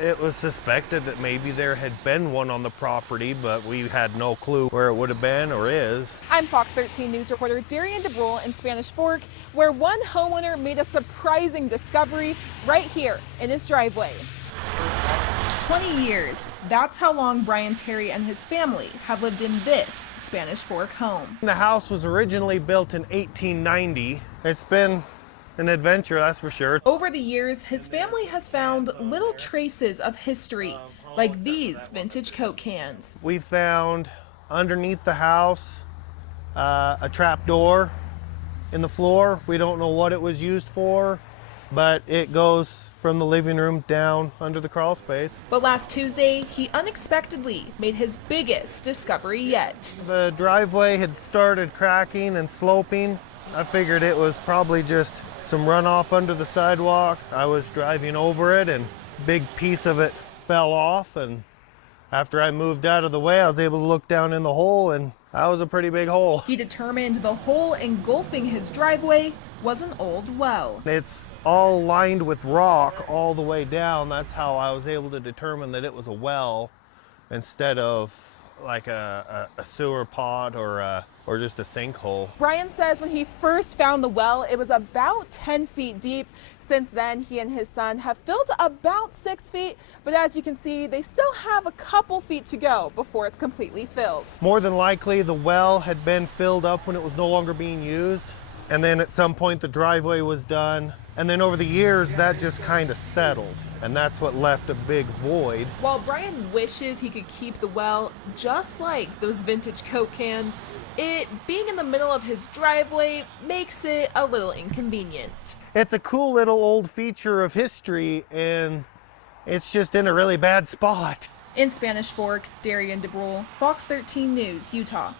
It was suspected that maybe there had been one on the property, but we had no clue where it would have been or is. I'm Fox 13 News reporter Darian DeBrule in Spanish Fork, where one homeowner made a surprising discovery right here in his driveway. 20 years. That's how long Brian Terry and his family have lived in this Spanish Fork home. The house was originally built in 1890. It's been an adventure, that's for sure. Over the years, his family has found little traces of history, like these vintage Coke cans. We found underneath the house a trap door in the floor. We don't know what it was used for, but it goes from the living room down under the crawl space. But last Tuesday, he unexpectedly made his biggest discovery yet. The driveway had started cracking and sloping. I figured it was probably just some runoff under the sidewalk. I was driving over it and a big piece of it fell off, and after I moved out of the way, I was able to look down in the hole, and that was a pretty big hole. He determined the hole engulfing his driveway was an old well. It's all lined with rock all the way down. That's how I was able to determine that it was a well instead of like a sewer pod or just a sinkhole. Brian says when he first found the well, it was about 10 feet deep. Since then, he and his son have filled about 6 feet, but as you can see, they still have a couple feet to go before it's completely filled. More than likely, the well had been filled up when it was no longer being used, and then at some point the driveway was done, and then over the years that just kind of settled, and that's what left a big void. While Brian wishes he could keep the well just like those vintage Coke cans, it being in the middle of his driveway makes it a little inconvenient. It's a cool little old feature of history, and it's just in a really bad spot. In Spanish Fork, Darian DeBrule, Fox 13 News, Utah.